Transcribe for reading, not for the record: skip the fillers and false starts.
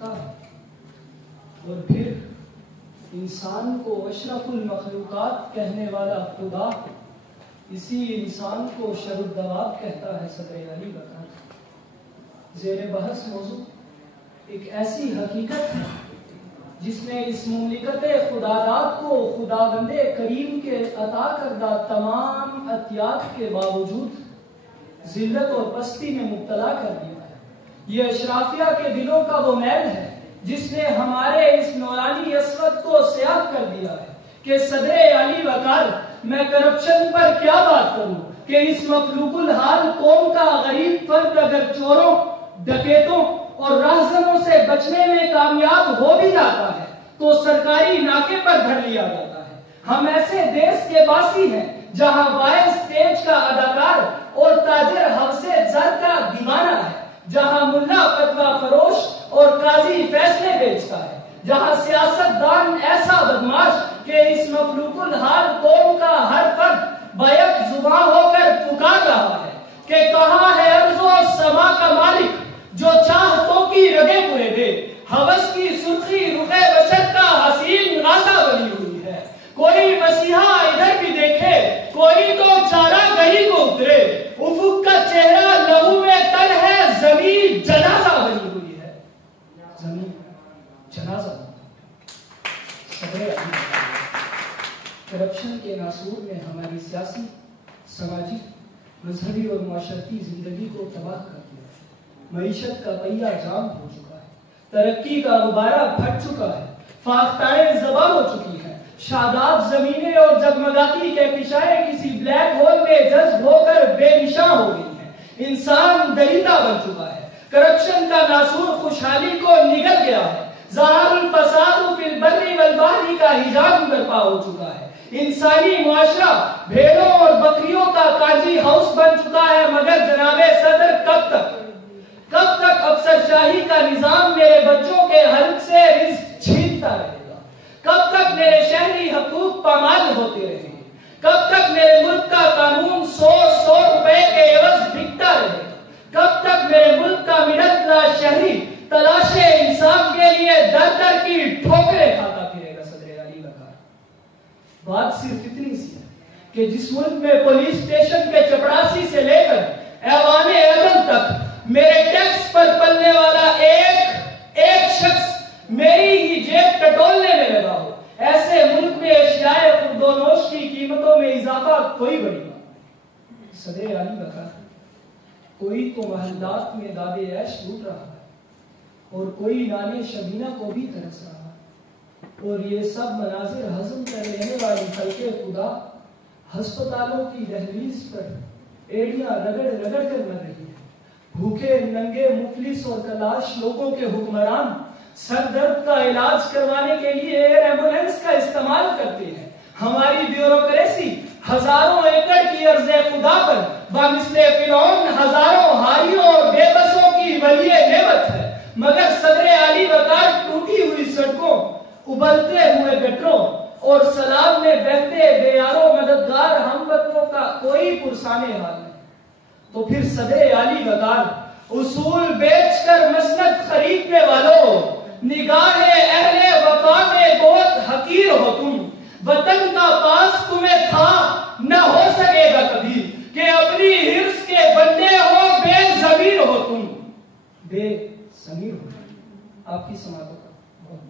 رکھتا ہے، اور پھر انسان کو اشرف المخلوقات کہنے والا خدا اسی انسان کو شر الدواب کہتا ہے۔ صدر علی بکر زیر بحث موضوع ایک ایسی حقیقت ہے جس نے اس مملکت خداداد کو خداوند کریم کے عطا کردہ تمام عطیات کے باوجود ذلت اور پستی میں مبتلا کر دیا ہے۔ یہ اشرافیہ کے دلوں کا وہ میل ہے جس نے ہمارے اس نورانی عصمت کو سیاہ کر دیا ہے کہ صدر علی وقار میں کرپشن پر کیا بات کروں کہ اس مخلوق الحال قوم کا غریب فرد اگر چوروں، ڈکیتوں اور رہزنوں سے بچنے میں کامیاب ہو بھی جاتا ہے تو سرکاری ناکے پر دھر لیا جاتا ہے۔ ہم ایسے دیش کے باسی ہیں جہاں وائس اسٹیج کا اداکار اور تاجر حوثے زر کا دیوانہ ہے، جہاں ملا فتویٰ فروش اور قاضی فیصلے بیچتا ہے، جہاں سیاست دان ایسا بدماش کہ اس مخلوق الحال قوم کا ہر فرد بیک زباں ہو کر پکار رہا ہے کہ کہاں ہے ارض و سما کا مالک جو چاہتوں کی رگیں پورے دے، ہوس کی سرخی رخ بشر کا حسین غازہ بنی ہوئی ہے۔ کوئی مسیحا ادھر بھی دیکھے، کوئی تو چارہ گہی کو اترے، افق کا چہرہ لہو میں تر ہے، زمین جنازہ بنی ہوئی ہے، زمین جنازہ۔ صدر علی کرپشن کے ناسور میں ہماری سیاسی، سماجی، مذہبی اور معاشرتی زندگی کو تباہ کر دیا ہے۔ معیشت کا پہیہ جام ہو چکا ہے، ترقی کا غبارہ پھٹ چکا ہے، فاختائیں زبان ہو چکی ہیں، شاداب زمینیں اور جگمگاتی کہکشائیں کسی بلیک ہول میں جذب ہو کر بے نشاں ہو گئی ہیں۔ انسان دریدہ بن چکا ہے، کرپشن کا ناسور خوشحالی کو نگل گیا ہے، ظاہر الفساد فی البر والبحر کا حجاب برپا ہو چکا ہے۔ انسانی معاشرہ بھیڑوں اور بکریوں کا کاجی ہاؤس بن چکا ہے، مگر جناب صدر کب تک افسر شاہی کا نظام میرے بچوں کے حلق سے رزق چھینتا رہے گا؟ کب تک میرے شہری حقوق پامال ہوتے رہیں گے؟ کب تک میرے ملک کا قانون 100 روپے کے عوض بکتا رہے گا؟ کب تک میرے ملک کا مڈل کلاس شہری تلاش انصاف کے لیے در در کی ٹھوکریں کھاتا پھرے گا؟ صدر علی وقار بات صرف اتنی سی ہے کہ جس ملک میں پولیس اسٹیشن کے چپڑاسی سے لے کر ایوان عدل تک میرے ٹیکس پر پلنے والا ایک شخص میری ہی جیب ٹٹولنے میں لگا ہو، ایسے ملک میں اشیاء خورد و نوش کی قیمتوں میں اضافہ کوئی بڑی بات۔ صدر علی وقار کوئی تو محلات میں دادے عیش لوٹ رہا ہے اور کوئی نانے شبینہ کو بھی ترس رہا ہے، اور یہ سب مناظر ہضم کر لینے والی خلق خدا ہسپتالوں کی دہلیز پر ایڑیاں رگڑ رگڑ کر مر رہی ہے۔ بھوکے ننگے مفلس اور کلاش لوگوں کے حکمران سر درد کا علاج کروانے کے لیے ایئر ایمبولینس کا استعمال کرتے ہیں۔ ہماری بیوروکریسی ہزاروں ایکڑ کی ارض خدا پر بمثل فرعون ہزاروں ہاریوں اور بے بسوں کی ولی نعمت ہے، مگر صدر علی وقار ٹوٹی ہوئی سڑکوں، ابلتے ہوئے گٹروں اور سیلاب میں بہتے بے یارو مددگار ہموطنوں کا کوئی پرسانے حال نہیں۔ تو پھر صدر علی وقار اصول بیچ کر مسند خریدنے والوں، نگاہ اہل وفا میں بہت حقیر ہو تم، وطن کا پاس تمہیں تھا نہ ہو سکے گا کبھی، کہ اپنی حرص کے بندے ہو، بے ضمیر ہو تم، بے ضمیر ہو۔ آپ کی سماعتوں کا بہت